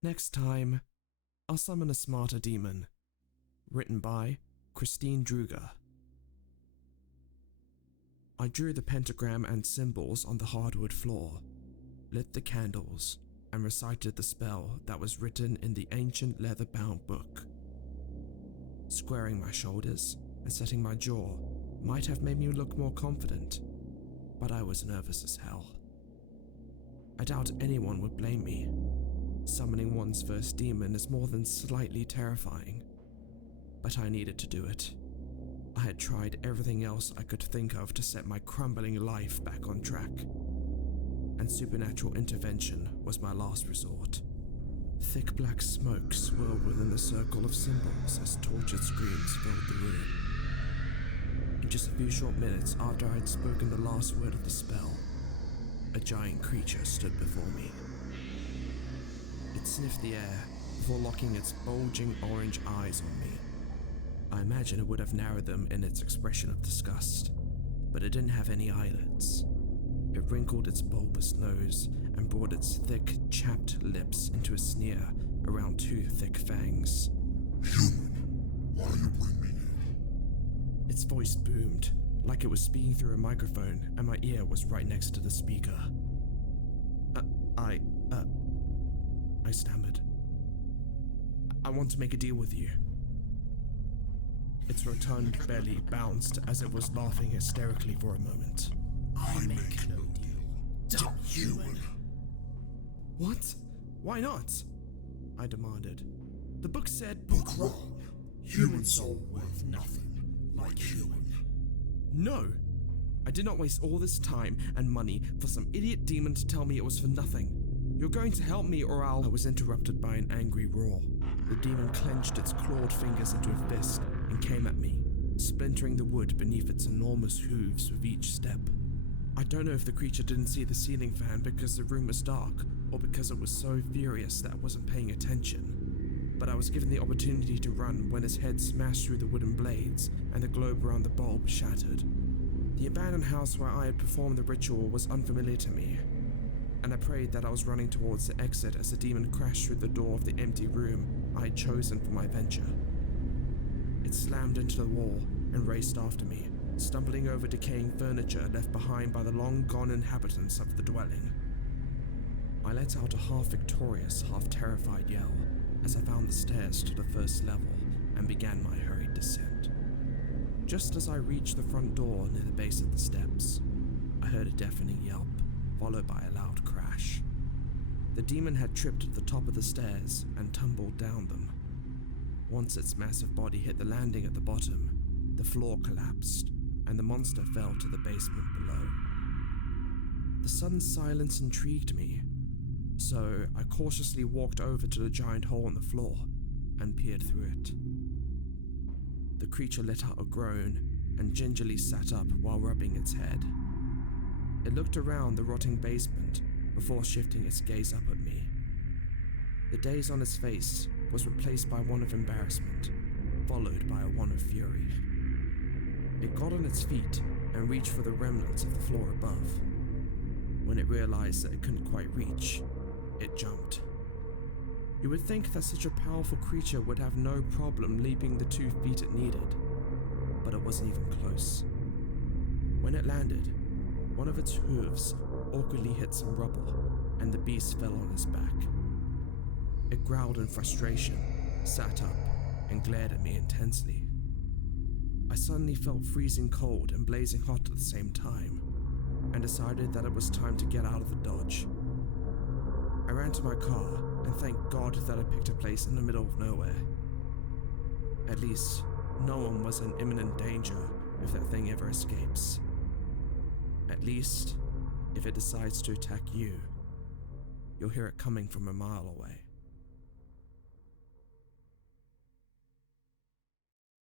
Next time, I'll summon a smarter demon. Written by Christine Druger. I drew the pentagram and symbols on the hardwood floor, lit the candles, and recited the spell that was written in the ancient leather-bound book. Squaring my shoulders and setting my jaw might have made me look more confident, but I was nervous as hell. I doubt anyone would blame me. Summoning one's first demon is more than slightly terrifying, but I needed to do it. I had tried everything else I could think of to set my crumbling life back on track, and supernatural intervention was my last resort. Thick black smoke swirled within the circle of symbols as tortured screams filled the room. In just a few short minutes after I had spoken the last word of the spell, a giant creature stood before me. It sniffed the air before locking its bulging orange eyes on me. I imagine it would have narrowed them in its expression of disgust, but it didn't have any eyelids. It wrinkled its bulbous nose and brought its thick, chapped lips into a sneer around two thick fangs. Human, why you bring me here? Its voice boomed, like it was speaking through a microphone, and my ear was right next to the speaker. I stammered. I want to make a deal with you. Its rotund belly bounced as it was laughing hysterically for a moment. I make no deal. Dumb human. What? Why not? I demanded. The book said— Book wrong. Human soul worth nothing, like human. No! I did not waste all this time and money for some idiot demon to tell me it was for nothing. You're going to help me or I'll— I was interrupted by an angry roar. The demon clenched its clawed fingers into a fist and came at me, splintering the wood beneath its enormous hooves with each step. I don't know if the creature didn't see the ceiling fan because the room was dark, or because it was so furious that I wasn't paying attention, but I was given the opportunity to run when its head smashed through the wooden blades and the globe around the bulb shattered. The abandoned house where I had performed the ritual was unfamiliar to me, and I prayed that I was running towards the exit as the demon crashed through the door of the empty room I had chosen for my venture. It slammed into the wall and raced after me, stumbling over decaying furniture left behind by the long-gone inhabitants of the dwelling. I let out a half-victorious, half-terrified yell as I found the stairs to the first level and began my hurried descent. Just as I reached the front door near the base of the steps, I heard a deafening yelp, followed by a loud crash. The demon had tripped at the top of the stairs and tumbled down them. Once its massive body hit the landing at the bottom, the floor collapsed, and the monster fell to the basement below. The sudden silence intrigued me, so I cautiously walked over to the giant hole in the floor and peered through it. The creature let out a groan and gingerly sat up while rubbing its head. It looked around the rotting basement before shifting its gaze up at me. The daze on its face was replaced by one of embarrassment, followed by a one of fury. It got on its feet and reached for the remnants of the floor above. When it realized that it couldn't quite reach, it jumped. You would think that such a powerful creature would have no problem leaping the 2 feet it needed, but it wasn't even close. When it landed, one of its hooves awkwardly hit some rubble, and the beast fell on its back. It growled in frustration, sat up, and glared at me intensely. I suddenly felt freezing cold and blazing hot at the same time, and decided that it was time to get out of the dodge. I ran to my car and thanked God that I picked a place in the middle of nowhere. At least, no one was in imminent danger if that thing ever escapes. At least, if it decides to attack you, you'll hear it coming from a mile away.